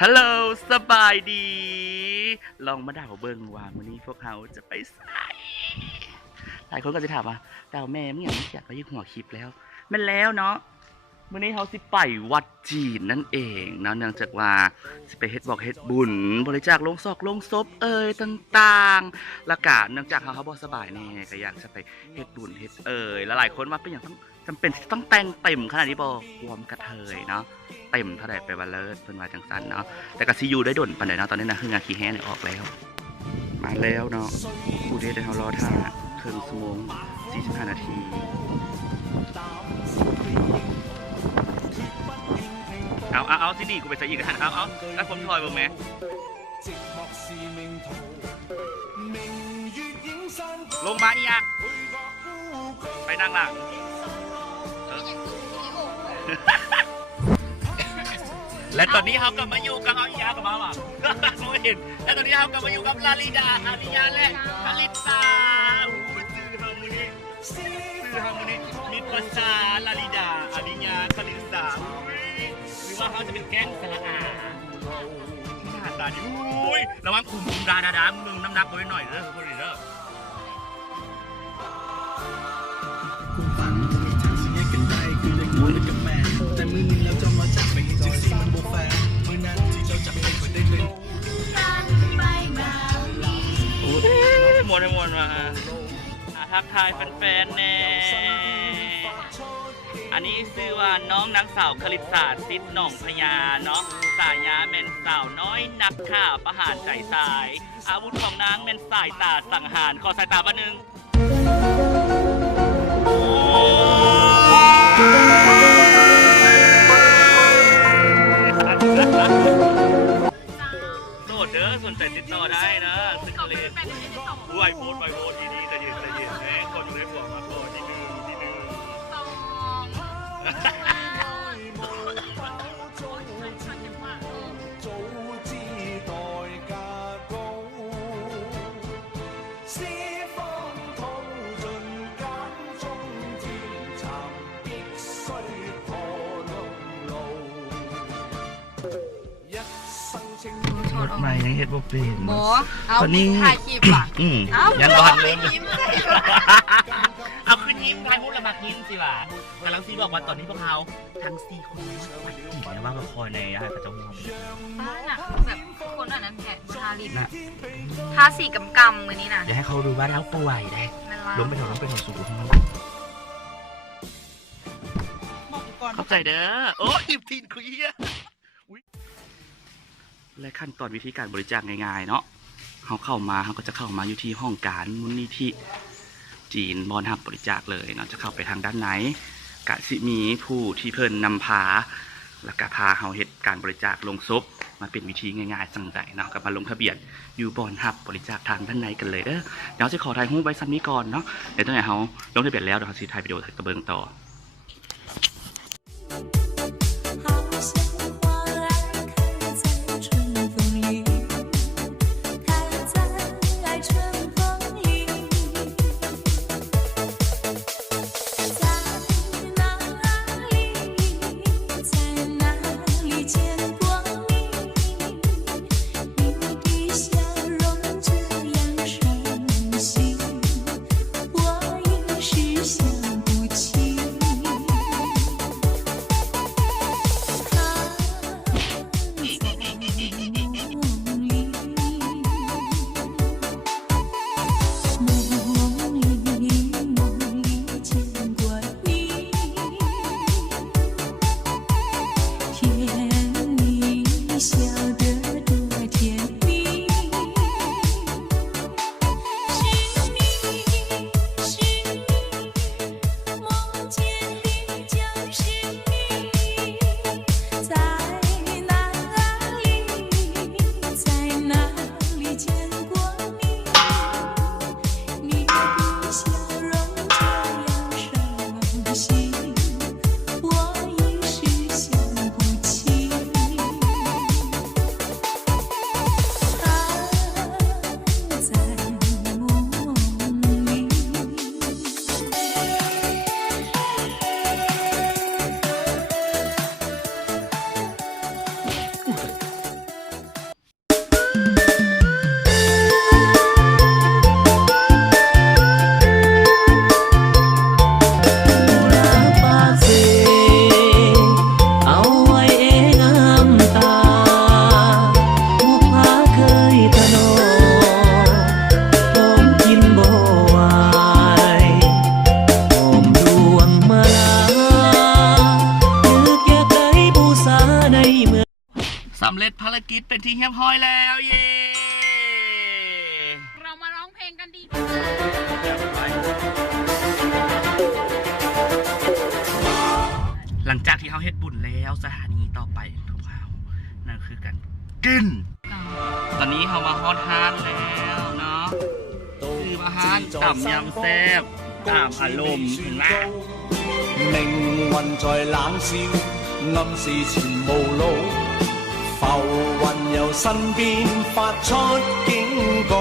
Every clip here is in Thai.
ฮัลโหลสบายดี ลองมาด่าเบิ่งว่ามื้อนี้พวกเขาจะไปไสหลายคนก็จะถามว่าดาวแม่มึงอย่างนี้อยากไปยึดหัวคลิปแล้วแม่นแล้วเนาะมื้อนี้เขาสิไปวัดจีนนั่นเองเนาะเนื่องจากว่าสิไปเฮ็ดบอกเฮ็ดบุญบริจาคโลงศพต่างๆแล้วก็เนื่องจากเขาบ่สบายแน่ก็อยากจะไปเฮ็ดบุญเฮ็ดแล้วหลายคนว่าเป็นอย่างต้องจำเป็นต้องแต่งเต็มขนาดนี้บ่รวมกระเทยเนาะเต็มเท่าใดไปว่าเลิศเพิ่นว่าจังซั่นเนาะแต่ก็สิอยู่ได้ดนปานใดเนาะตอนนี้นะคืองานขี้แห้ออกแล้วมาแล้วเนาะผู้ใดได้เฮารอท่าครึ่งชั่วโมง45นาทีเอาสิดีกูไปใส่อีกกันเอาแล้วผมถอยบ่แม่ลงมาอีกอ่ะไปนั่งหลังและตอนนี้เขากลับมาอยู่กับเอาอียากับมาว่ะเขาเห็นและตอนนี้เขากลับมาอยู่กับลาลิดาอาริยาและคาริตาซื้อฮาร์โมนีมีภาษาลาลิดาอาริยาคาริตาหรือว่าเขาจะเป็นแก๊งสระอาหน้าตาดีอุ้ยระวังคุมดามึงน้ำหนักไว้หน่อยเด้อพวกนี้เด้อคุณฝันจะมีทางสิ่งให้กันได้คือได้คุยกับแม่แต่มือหนึ่งแล้วจะมาจากไปให้จริงสิมันโบแฟร์เมื่อนั้นที่เราจะไปคนได้เลยมวนมาทักทายแฟนๆแน่อันนี้ชื่อว่าน้องนางสาวคลิตศาสตร์ซิดหนองพญาเนาะสายยาเมนสาวน้อยนักข่าประหารใจสายอาวุธของนางเมนสายตาสังหารขอสายตาบ้านึงโหลดเด้อสนใจติดต่อได้นะซึ่งเลยไวโพสดีๆแต่เย็นแม่คนอยู่ในหัวมาก่อนทีนึงไม่ยังเห็ดบ่เป็น หมอเอาถ่ายคลิปอ่ะยังบ้านเลย ยิ้ม เอาขึ้นยิ้มทายมุกละมักยิ้มสิว่ะกำลังซีบอกว่าตอนนี้พวกเขาทั้ง4คนวัดจีนว่าละครในพระเจ้าม่วงน่ะแบบคนอันนั้นแผ่ทาลิปทาสีกำมือนี้นะอย่าให้เขาดูว่าเราป่วยได้ล้มไปถนสูงข้างนอกเข้าใจเด้อโอ้ยทีนคุยและขั้นตอนวิธีการบริจาคง่ายๆเนาะเขาก็จะเข้ามาอยู่ที่ห้องการมูลนิธิจีนบอนหับบริจาคเลยเนาะจะเข้าไปทางด้านไหนกะสิมีผู้ที่เพิ่นนำพาแล้วก็พาเขาเฮ็ดการบริจาคลงศพมาเป็นวิธีง่ายๆจังใดเนาะก็มาลงทะเบียนอยู่บอนหับบริจาคทางด้านในกันเลยเด้อเดี๋ยวจะขอถ่ายรูปไว้ซ้ำนี้ก่อนเนาะเดี๋ยวตอนไหนเขาลงทะเบียนแล้วเดี๋ยวเขาสิถ่ายวิดีโอตะเบิงต่อ สำเร็จภารกิจเป็นที่เรียบร้อยแล้ว เย้ เรามาร้องเพลงกันดี หลังจากที่เขาเฮ็ดบุญแล้วสถานีต่อไปของเรานั่นคือการกิน ตอนนี้เขามาฮอตฮานแล้วเนาะคืออาหารต่ำยำแซ่บตามอารมณ์เห็นไหม 命運在冷笑，暗示前無路。浮雲由身邊發出警告，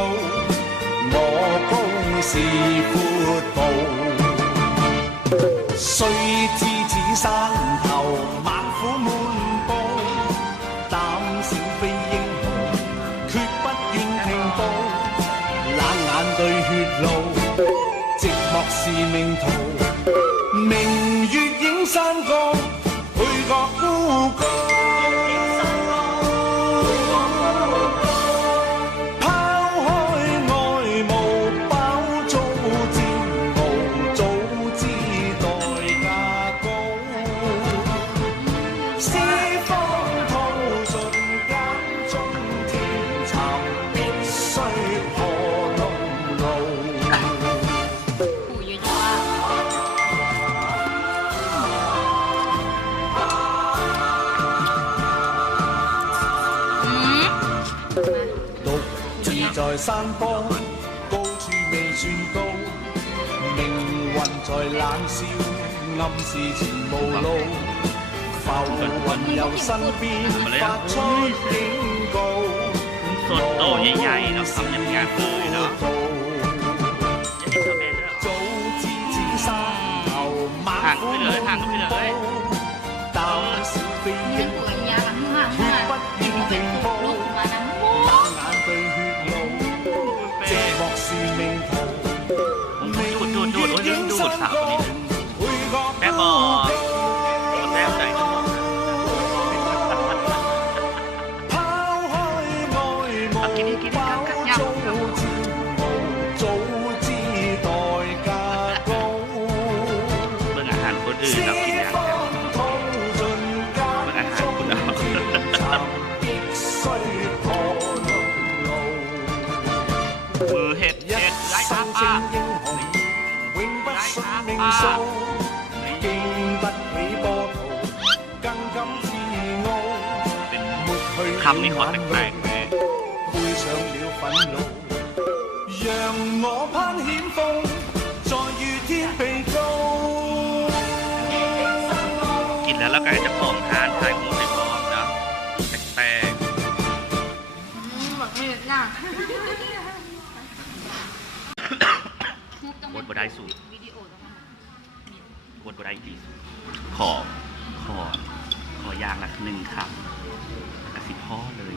我高是闊步。雖知此山頭猛虎滿布，膽小非英雄，決不願停步。冷眼對血路，寂寞是命途。明月映山崗，配角孤高。拋開外務，飽遭煎熬，早知代價高。四方吐盡間中天尋，必須破龍路。หูเยอะๆ獨自在山坡，高處未算高，命運在冷笑，暗示前無路。浮雲由身邊發出警告， สดโตใหญ่ๆเนาะทำอย่างงานเลยเนาะอย่าเห็นตัวแมนด้วย 早知此山頭猛虎滿布，膽小非 เรื่อง 英 หัวยาข้างหลัง 決不願停步。 ลูกมานะ 冷眼對血路，寂寞是命途。 ดูดโอ้ยลืมดูดสาวคนนี้แป๊บบอกแป๊บใจก็บอกเอากินให้กินให้กัดยำเบิ่งอาหารคนอื่นเรากินอย่างเดียวเบิ่งอาหารคุณเอามือเห็ดไล่ตาป้าคำนี้ขอแปลกๆเลยกินแล้วแล้วก็จะของทานถ่ายมูในพร้อมนะแปลก บอกไม่ได้น่ะ ๆวดบ่ได้สูตร วิดีโอต้องมา วดบ่ได้ดีสูตรขอย่างละ1 คำกระสิพ่อเลย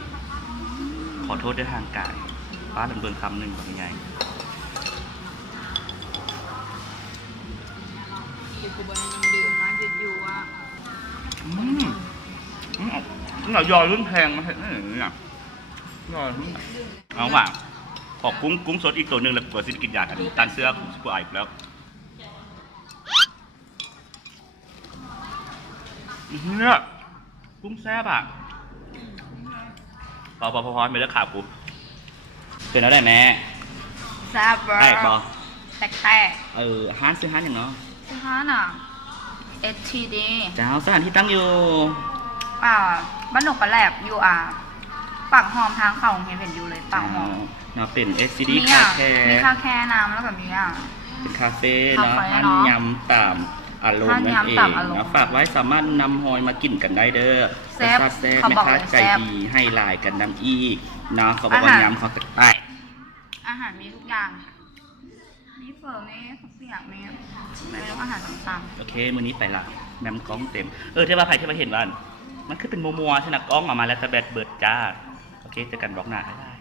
ขอโทษด้วยทางกายป้าลำเบิงคำหนึ่งเป็นไง อยู่กูบนยังดื่มมาหยุดอยู่อ่ะ เรายอรุ่นแพงมาเห็นเนี่ยยอเอาว่ะขอกุ้งสดอีกตัวหนึ่งแล้วกว่าสิกินยากันตันเสื้อของสกูไอแล้วเนี่ยกุ้งแซ่บอ่ะพอไม่เลิกข่าวกูเป็นแล้วได้แม่ แซ่บเวอร์ แตกบอ แตกฮานซื้อฮานอย่างเนาะ ซื้อฮาน่ะ STD เจ้าสถานที่ตั้งอยู่ บ้านหนกปลาแหลบอยู่ปากหอมทางเข้าของเฮียเห็นอยู่เลยปากหอม เนาะเป็น SCD มี คาแค มีคาแคน้ำแล้วแบบนี้เป็นคาเฟ่ คา เนาะ เฟ่ ร้าน เนาะ ยำตามอารมณ์นั่นเอง ร้านยำตามอารมณ์ นะฝากไว้สามารถนำหอยมากินกันได้เด้อ แซ่บ แซ่บ เขา แม่ บอก ค้า เลย ใจ แซ่บ ดีให้ลายกันน้ำอีกเนาะเขาบอกว่า อาหาร ยำเขากระต่าย อาหารมีทุกอย่าง มีเฝอมีข้าวเปียกมีเมนูอาหารต่าง โอเคมื้อนี้ไปละแมมกล้องเต็มเทว่าไผ่ที่มาเห็นว่ามันคือเป็นมัวๆใช่ไหมกล้องออกมาแล้วแต่แบตเบิดจ้าโอเคเจอกันบล็อกหน้าบ๊ายบาย